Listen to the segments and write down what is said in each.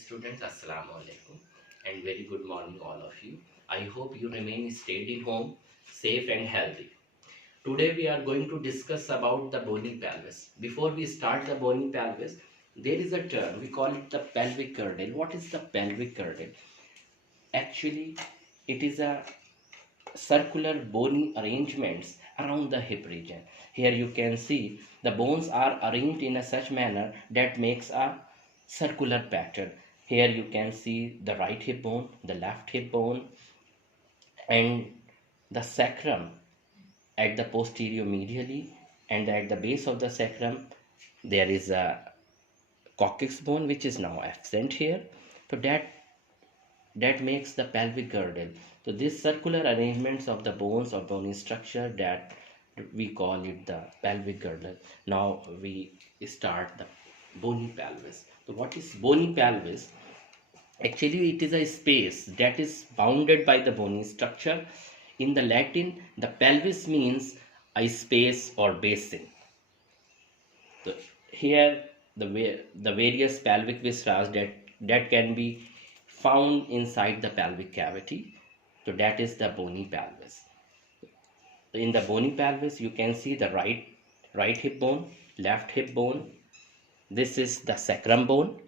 students, Assalamu alaikum and very good morning all of you. I hope you remain stayed in home, safe and healthy. Today we are going to discuss about the bony pelvis. Before we start the bony pelvis, there is a term, we call it the pelvic girdle. What is the pelvic girdle? Actually, it is a circular bony arrangements around the hip region. Here you can see the bones are arranged in a such manner that makes a circular pattern. Here you can see the right hip bone, the left hip bone, and the sacrum at the posterior medially, and at the base of the sacrum there is a coccyx bone which is now absent here. So that makes the pelvic girdle. So this circular arrangements of the bones or bony structure, that we call it the pelvic girdle. Now we start the bony pelvis. So what is bony pelvis? Actually, it is a space that is bounded by the bony structure. In the Latin, the pelvis means a space or basin. So here the various pelvic viscera that can be found inside the pelvic cavity. So that is the bony pelvis. In the bony pelvis, you can see the right hip bone, left hip bone. This is the sacrum bone,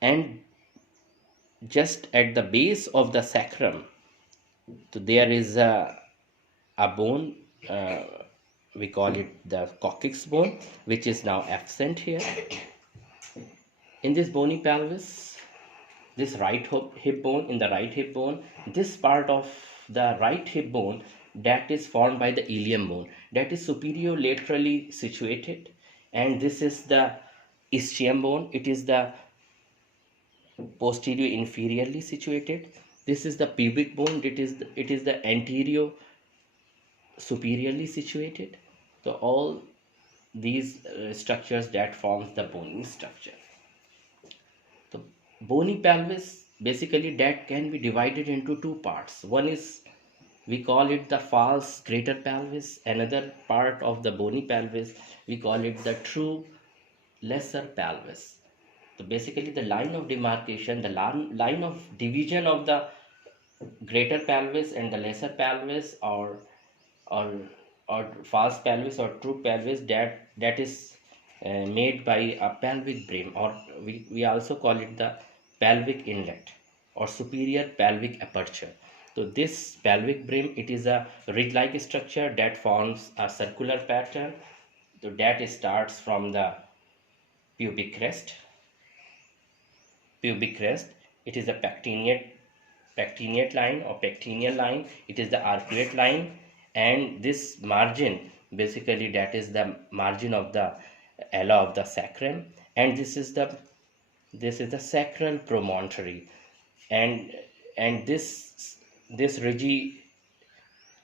and just at the base of the sacrum, so there is a bone. We call it the coccyx bone, which is now absent here. In this bony pelvis, this hip bone, in the right hip bone, this part of the right hip bone, that is formed by the ilium bone, that is superior laterally situated, and this is the ischium bone. It is the posterior inferiorly situated. This is the pubic bone. It is the anterior superiorly situated. So all these structures that forms the bony structure. The bony pelvis, basically, that can be divided into two parts. One is, we call it the false greater pelvis. Another part of the bony pelvis, we call it the true lesser pelvis. So basically the line of demarcation, the line of division of the greater pelvis and the lesser pelvis, or false pelvis or true pelvis, that is made by a pelvic brim, or we also call it the pelvic inlet or superior pelvic aperture. So this pelvic brim, it is a ridge-like structure that forms a circular pattern. So that starts from the pubic crest. It is the pectineate line or pectineal line. It is the arcuate line, and this margin, basically, that is the margin of the ala of the sacrum, and this is the sacral promontory, and this ridgy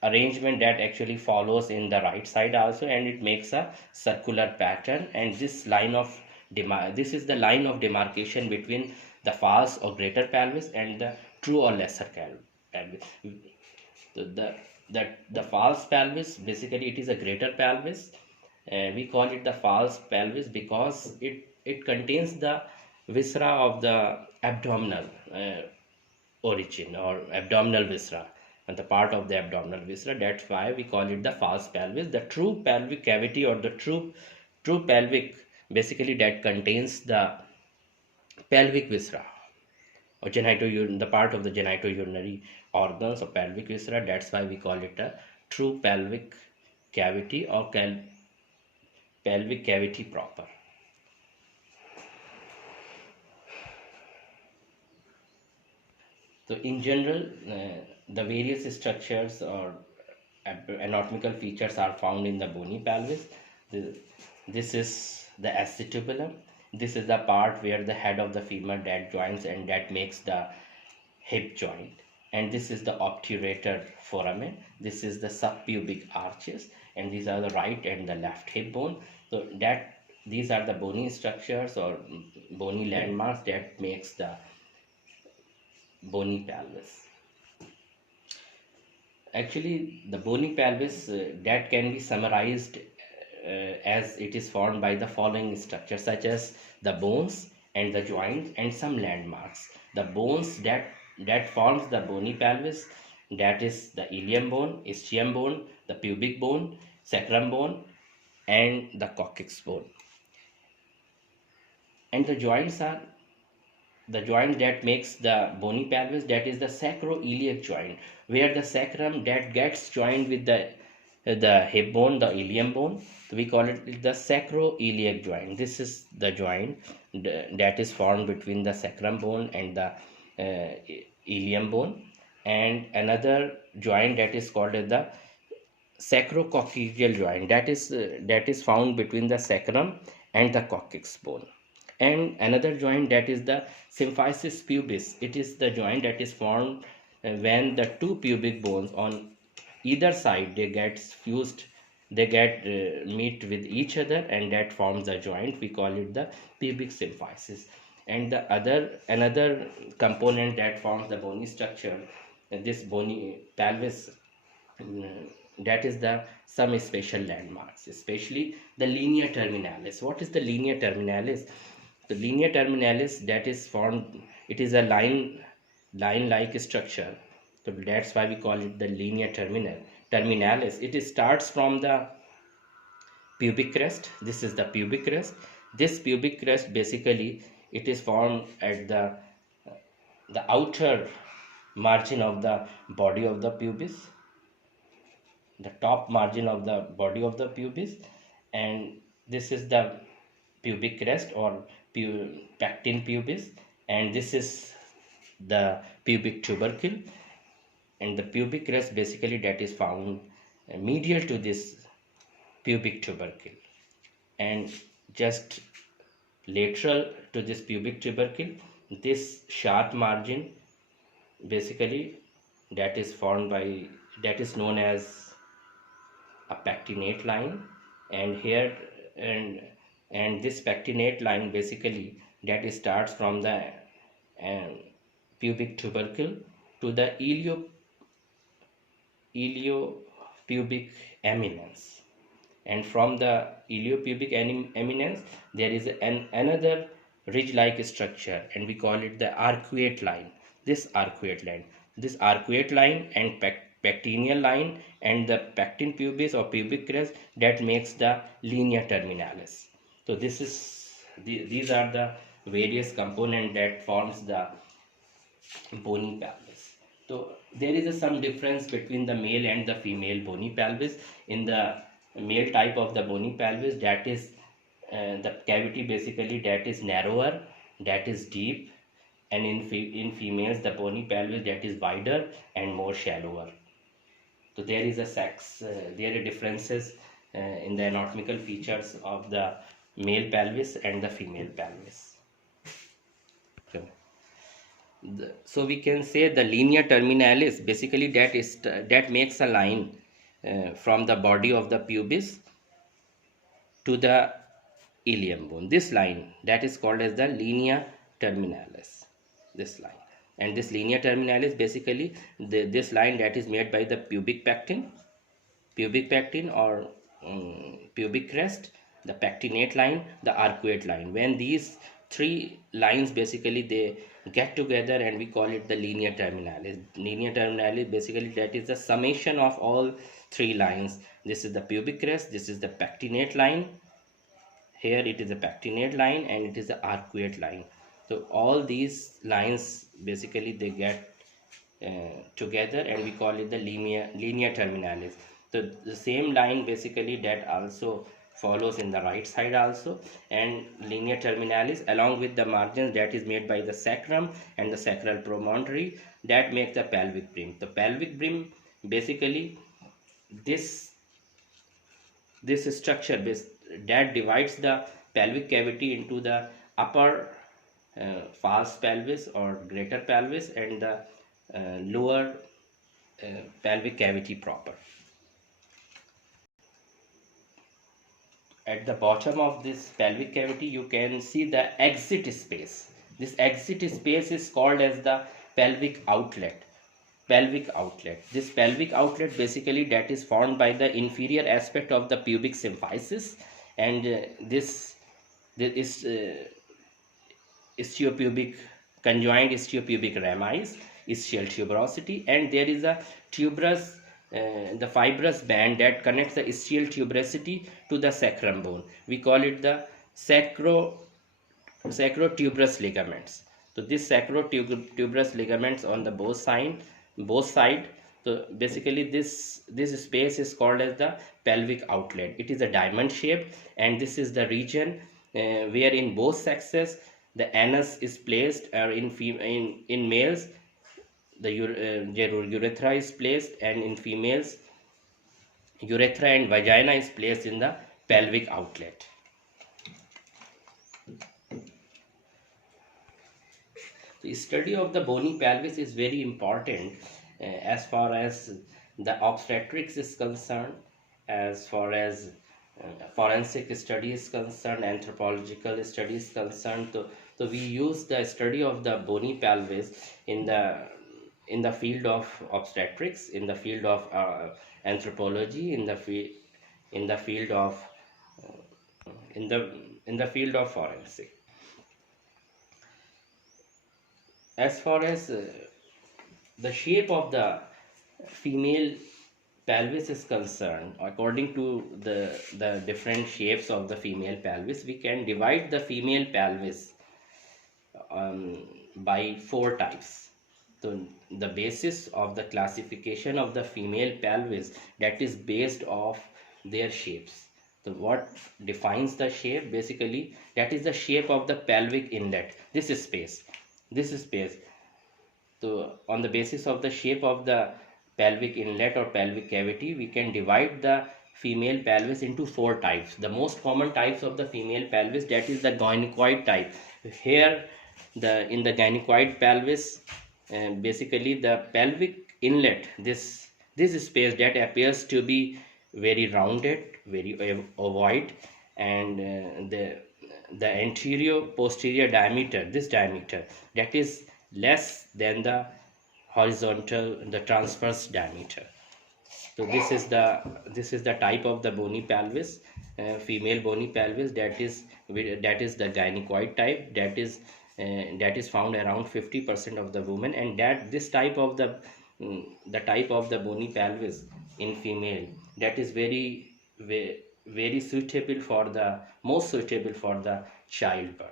arrangement that actually follows in the right side also, and it makes a circular pattern. And this this is the line of demarcation between the false or greater pelvis and the true or lesser pelvis. The false pelvis, basically, it is a greater pelvis. We call it the false pelvis because it contains the viscera of the abdominal origin, or abdominal viscera, and the part of the abdominal viscera. That's why we call it the false pelvis. The true pelvic cavity, or the true pelvic, basically, that contains the pelvic viscera or the part of the genitourinary organs or pelvic viscera. That's why we call it a true pelvic cavity or pelvic cavity proper. So in general, the various structures or anatomical features are found in the bony pelvis. This is the acetabulum. This is the part where the head of the femur that joins and that makes the hip joint. And this is the obturator foramen. This is the subpubic arches, and these are the right and the left hip bone. So these are the bony structures or bony landmarks that makes the bony pelvis. Actually, the bony pelvis, that can be summarized as it is formed by the following structures, such as the bones and the joints and some landmarks. The bones that forms the bony pelvis, that is the ilium bone, ischium bone, the pubic bone, sacrum bone, and the coccyx bone. And the joints are the joint that makes the bony pelvis, that is the sacroiliac joint, where the sacrum that gets joined with the hip bone, the ilium bone. So we call it the sacroiliac joint. This is the joint that is formed between the sacrum bone and the ilium bone. And another joint that is called as the sacrococcygeal joint, that is found between the sacrum and the coccyx bone. And another joint, that is the symphysis pubis. It is the joint that is formed when the two pubic bones on either side, they get fused, they get meet with each other, and that forms a joint. We call it the pubic symphysis. And the another component that forms the bony structure, this bony pelvis, that is the some special landmarks, especially the linea terminalis. What is the linea terminalis? The linea terminalis, that is formed, it is a line like structure. So that's why we call it the linea terminalis. It starts from the pubic crest. This is the pubic crest. This pubic crest, basically it is formed at the outer margin of the body of the pubis, the top margin of the body of the pubis. And this is the pubic crest or pectin pubis, and this is the pubic tubercle. And the pubic crest, basically that is found medial to this pubic tubercle, and just lateral to this pubic tubercle, this sharp margin, basically that is formed by, that is known as a pectinate line. And here and this pectinate line, basically that starts from the pubic tubercle to the iliopubic eminence. And from the iliopubic eminence, there is another ridge-like structure, and we call it the arcuate line. This arcuate line and pectineal line and the pectin pubis or pubic crest, that makes the linea terminalis. So these are the various components that forms the bony pelvis. So there is some difference between the male and the female bony pelvis. In the male type of the bony pelvis, that is the cavity, basically that is narrower, that is deep. And in females, the bony pelvis, that is wider and more shallower. So there is there are differences in the anatomical features of the male pelvis and the female pelvis. So we can say the linea terminalis, basically that makes a line from the body of the pubis to the ilium bone. This line, that is called as the linea terminalis, this line. And this linea terminalis, basically this line that is made by the pubic pectin or pubic crest, the pectinate line, the arcuate line. When these three lines, basically they get together, and we call it the linea terminalis. Linea terminalis, basically that is the summation of all three lines. This is the pubic crest, this is the pectinate line, here it is the pectinate line, and it is the arcuate line. So all these lines, basically they get together, and we call it the linea terminalis. So the same line, basically that also follows in the right side also, and linea terminalis along with the margins that is made by the sacrum and the sacral promontory, that make the pelvic brim. The pelvic brim, basically this structure that divides the pelvic cavity into the upper false pelvis or greater pelvis and the lower pelvic cavity proper. At the bottom of this pelvic cavity, you can see the exit space. This exit space is called as the pelvic outlet. This pelvic outlet, basically that is formed by the inferior aspect of the pubic symphysis, and this is istiopubic, conjoined istiopubic ramiz, ischial tuberosity, and there is a tuberous, the fibrous band that connects the ischial tuberosity to the sacrum bone. We call it the sacrotuberous ligaments. So this sacrotuberous ligaments on the both side. So basically this space is called as the pelvic outlet. It is a diamond shape, and this is the region where in both sexes the anus is placed, or in males the urethra is placed, and in females urethra and vagina is placed in the pelvic outlet. The study of the bony pelvis is very important as far as the obstetrics is concerned, as far as forensic study is concerned, anthropological study is concerned. So we use the study of the bony pelvis in the field of obstetrics, in the field of anthropology, in the field of in the field of forensic. As far as the shape of the female pelvis is concerned, according to the different shapes of the female pelvis, we can divide the female pelvis by 4 types. So the basis of the classification of the female pelvis, that is based off their shapes. So what defines the shape? Basically, that is the shape of the pelvic inlet. This is space. So on the basis of the shape of the pelvic inlet or pelvic cavity, we can divide the female pelvis into 4 types. The most common types of the female pelvis, that is the gynecoid type. Here in the gynecoid pelvis, basically the pelvic inlet, this space that appears to be very rounded, very ovoid, and the anterior posterior diameter, this diameter, that is less than the horizontal, the transverse diameter. So this is the type of the bony pelvis, female bony pelvis, that is the gynecoid type, that is found around 50% of the women, and that this type of the type of the bony pelvis in female, that is very suitable for the childbirth.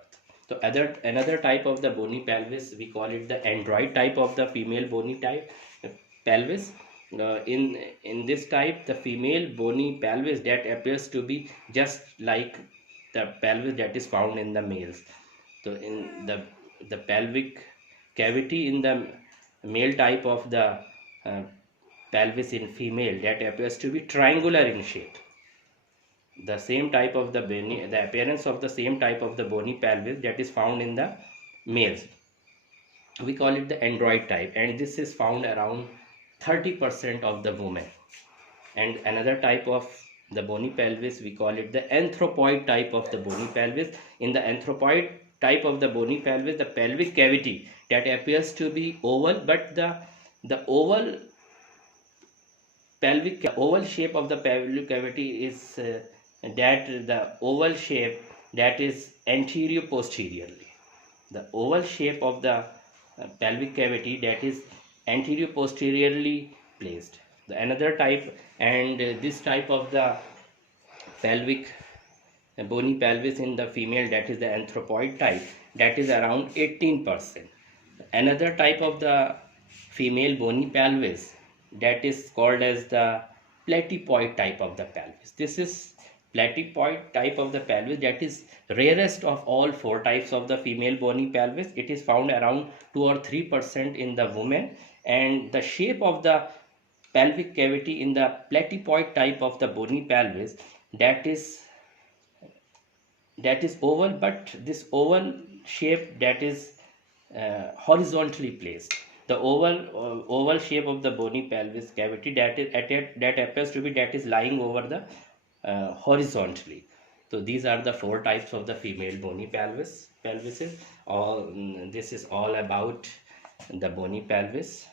So another type of the bony pelvis, we call it the android type of the female bony pelvis. In this type, the female bony pelvis, that appears to be just like the pelvis that is found in the males. So in the pelvic cavity in the male type of the pelvis in female, that appears to be triangular in shape. The same type of the appearance of the same type of the bony pelvis that is found in the males, we call it the android type, and this is found around 30% of the women. And another type of the bony pelvis, we call it the anthropoid type of the bony pelvis. In the anthropoid type of the bony pelvis, the pelvic cavity, that appears to be oval, but the oval shape of the pelvic cavity is the oval shape that is anterior posteriorly. The oval shape of the pelvic cavity, that is anterior posteriorly placed. The another type, and this type of the pelvic bony pelvis in the female, that is the anthropoid type, that is around 18%. Another type of the female bony pelvis, that is called as the platypoid type of the pelvis. This is platypoid type of the pelvis, that is rarest of all 4 types of the female bony pelvis. It is found around 2 or 3% in the women, and the shape of the pelvic cavity in the platypoid type of the bony pelvis, that is oval, but this oval shape, that is horizontally placed. The oval shape of the bony pelvis cavity, that appears to be, that is lying over the horizontally. So these are the 4 types of the female bony pelvises. This is all about the bony pelvis.